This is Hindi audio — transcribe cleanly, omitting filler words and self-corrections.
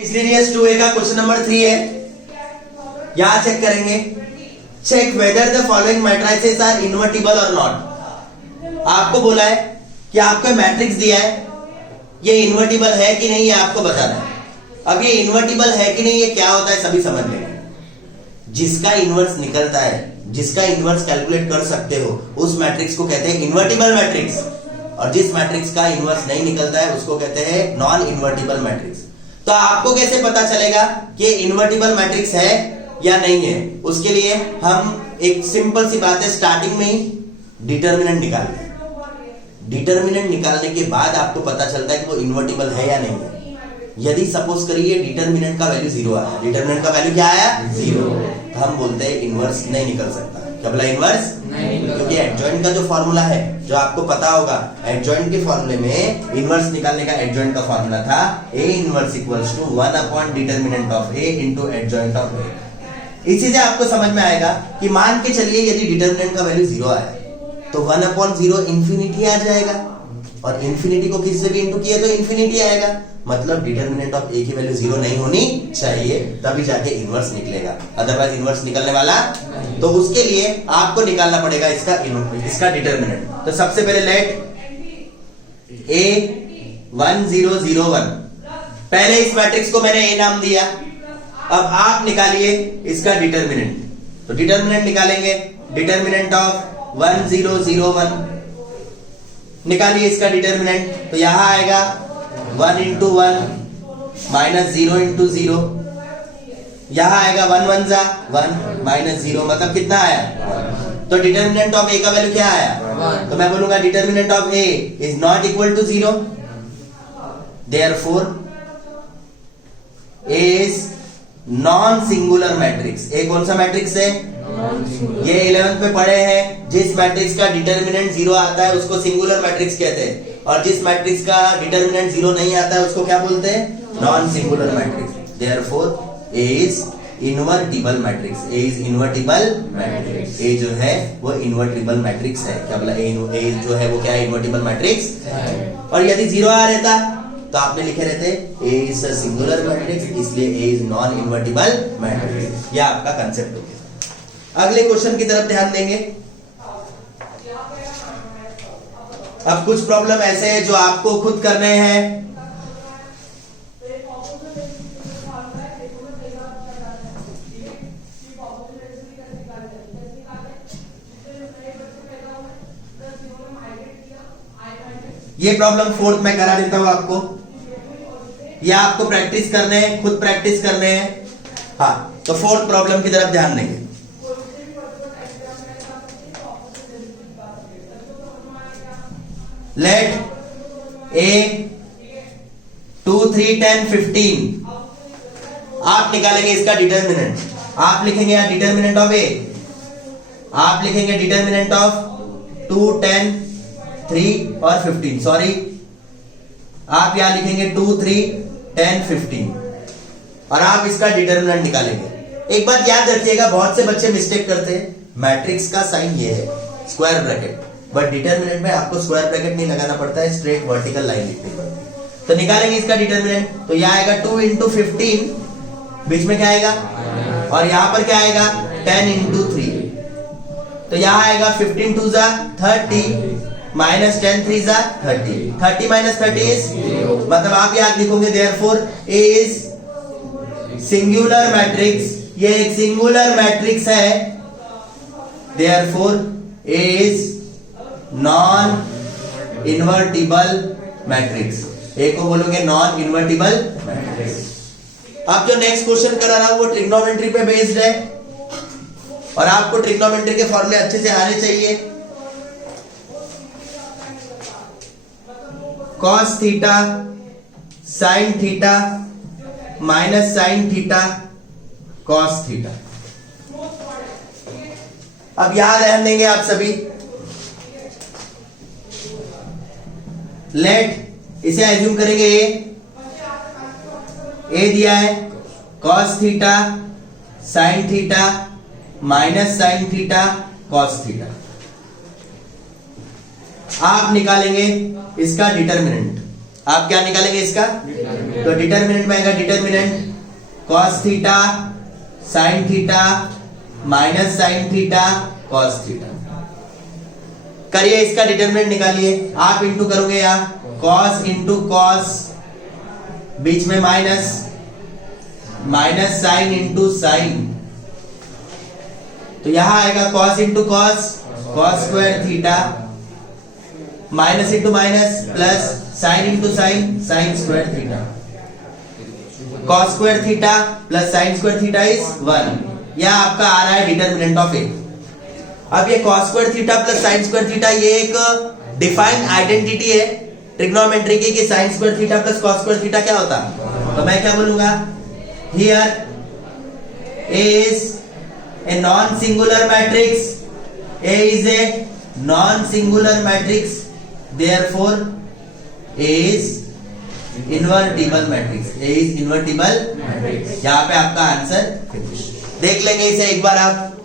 मिसलेनियस 2A का क्वेश्चन नंबर 3 है। यहां चेक करेंगे, check whether the following matrices are invertible और नॉट। आपको बोला है कि आपको मैट्रिक्स दिया है, ये इन्वर्टिबल है कि नहीं ये आपको बताना है। अब ये इन्वर्टिबल है कि नहीं ये क्या होता है सभी समझ लेंगे। जिसका इन्वर्स निकलता है, जिसका इन्वर्स कैलकुलेट कर सकते हो, उस मैट्रिक्स को कहते हैं इन्वर्टिबल मैट्रिक्स, और जिस मैट्रिक्स का इन्वर्स नहीं निकलता है उसको कहते हैं नॉन इन्वर्टिबल मैट्रिक्स। तो आपको कैसे पता चलेगा कि इन्वर्टिबल मैट्रिक्स है या नहीं है? उसके लिए हम एक सिंपल सी बात है, स्टार्टिंग में ही डिटर्मिनेंट निकालते हैं। डिटर्मिनेंट निकालने के बाद आपको पता चलता है कि वो इन्वर्टिबल है या नहीं है। यदि सपोज करिए डिटर्मिनेंट का वैल्यू 0 आया, डिटर्मिनेंट का वैल्यू क्या आया 0, तो हम बोलते हैं इन्वर्स नहीं निकल सकता। क्या बोला? इन्वर्स नहीं, क्योंकि एडजॉइंट का जो फॉर्मूला है जो आपको पता होगा, एडजॉइंट के फॉर्मूले में इन्वर्स निकालने का एडजॉइंट का फॉर्मूला था A inverse equals to 1 upon determinant of A into adjoint of A। इसी से आपको समझ में आएगा कि मान के चलिए यदि डिटर्मिनेंट का वैल्यू 0 आया तो 1 अपॉन 0 इंफिनिटी आ जाएगा, और इंफिनिटी को किससे भी इंटू किया तो इंफिनिटी आएगा। मतलब डिटर्मिनेंट ऑफ A की वैल्यू 0 नहीं होनी चाहिए, तभी जाके इन्वर्स निकलेगा, अदरवाइज इन्वर्स निकलने वाला नहीं। तो उसके लिए आपको निकालना पड़ेगा इसका डिटर्मिनेंट। तो सबसे पहले लेट A 1 0 0 1, पहले इस मैट्रिक्स को मैंने A नाम दिया। अब आप निकालिए इसका डिटर्मिनेंट। तो डिटर्मिनेंट निकालेंगे, डिटर्मिनेंट ऑफ 1 0 0 1 निकालिए इसका डिटर्मिनेंट। तो यहां आएगा 1 इंटू 1 माइनस 0 इंटू 0, यहां आएगा 1 1 जा 1 माइनस 0, मतलब कितना आया 1। तो डिटर्मिनेंट ऑफ A का वैल्यू क्या आया 1। तो मैं बोलूंगा determinant of A is not equal to 0, therefore A is non singular matrix. A कौन सा मैट्रिक्स है? ये 11th में पढ़े हैं, जिस मैट्रिक्स का डिटर्मिनेंट 0 आता है उसको सिंगुलर मैट्रिक्स कहते हैं, और जिस मैट्रिक्स का डिटर्मिनेंट 0 नहीं आता है उसको क्या बोलते हैं? Non singular matrix. Therefore A is invertible matrix. A is invertible matrix. A जो है वो इन्वर्टिबल मैट्रिक्स है। क्या बोला? A जो है वो क्या है? इन्वर्टिबल मैट्रिक्स है। और यदि 0 आ रहता तो आपने लिखे रहते A is a singular matrix, इसलिए A is non invertible matrix. यह आपका कंसेप्ट हो गया। अगले क्वेश्चन की तरफ ध्यान देंगे। अब कुछ प्रॉब्लम ऐसे हैं जो आपको खुद करने हैं। ये प्रॉब्लम 4th में करा देता हूं आपको, या आपको प्रैक्टिस करने हैं, खुद प्रैक्टिस करने हैं। हाँ, तो 4th प्रॉब्लम की तरफ ध्यान देंगे। लेट A 2 3 10 15, आप निकालेंगे इसका डिटर्मिनेंट। आप लिखेंगे यहाँ डिटर्मिनेंट ऑफ A, आप लिखेंगे डिटर्मिनेंट ऑफ 2 10 3 और 15, सॉरी आप यहां लिखेंगे 2 3 10 15, और आप इसका डिटर्मिनेंट निकालेंगे। एक बात याद रखिएगा, बहुत से बच्चे मिस्टेक करते हैं। मैट्रिक्स का साइन ये है स्क्वायर ब्रैकेट, बट डिटर्मिनेंट में आपको स्क्वायर ब्रैकेट नहीं लगाना पड़ता है, स्ट्रेट वर्टिकल लाइन लिखनी पड़ती है। तो निकालेंगे इसका डिटर्मिनेंट। तो यहां आएगा 2 इंटू 15, बीच में क्या आएगा, और यहां पर क्या आएगा 10 इंटू 3। तो यहां आएगा 15 2 जा 30 माइनस 10 3 जा 30, 30 माइनस 30 इज, मतलब आप याद लिखोगे therefore A is singular matrix. ये एक सिंगुलर मैट्रिक्स है, therefore A is non invertible matrix. A को बोलोगे नॉन इन्वर्टिबल मैट्रिक्स। अब जो नेक्स्ट क्वेश्चन करा रहा हूं वो ट्रिग्नोमेट्री पे बेस्ड है, और आपको ट्रिग्नोमेट्री के फॉर्मूले अच्छे से आने चाहिए। Cos theta sine theta minus sine theta cos theta. अब याद रहने देंगे आप सभी। लेट इसे एज्यूम करेंगे A दिया है cos theta sine theta minus sine theta cos theta. आप निकालेंगे इसका डिटरमिनेंट। आप क्या निकालेंगे इसका? तो डिटर्मिनेंट में आएगा determinant cos theta sin theta minus sin theta cos theta. करिए इसका डिटर्मिनेंट निकालिए, आप इंटू करोगे यहाँ cos इंटू cos, बीच में minus, minus sin into sin, तो यहां आएगा cos into cos, cos square theta, minus into minus plus sin into sin, sin square theta. cos square theta plus sin square theta is 1। यह आपका आ रहा है डिटर्मिनेंट ऑफ ए। अब ये cos square theta plus sin square theta ये एक डिफाइंड आइडेंटिटी है ट्रिग्नोमेट्री की कि sin square theta plus cos square theta क्या होता है। तो मैं क्या बोलूंगा, here A is a non-singular matrix. A is a non-singular matrix. Therefore, A is invertible matrix. A is invertible matrix. यहाँ पे आपका आंसर देख लेंगे इसे एक बार आप।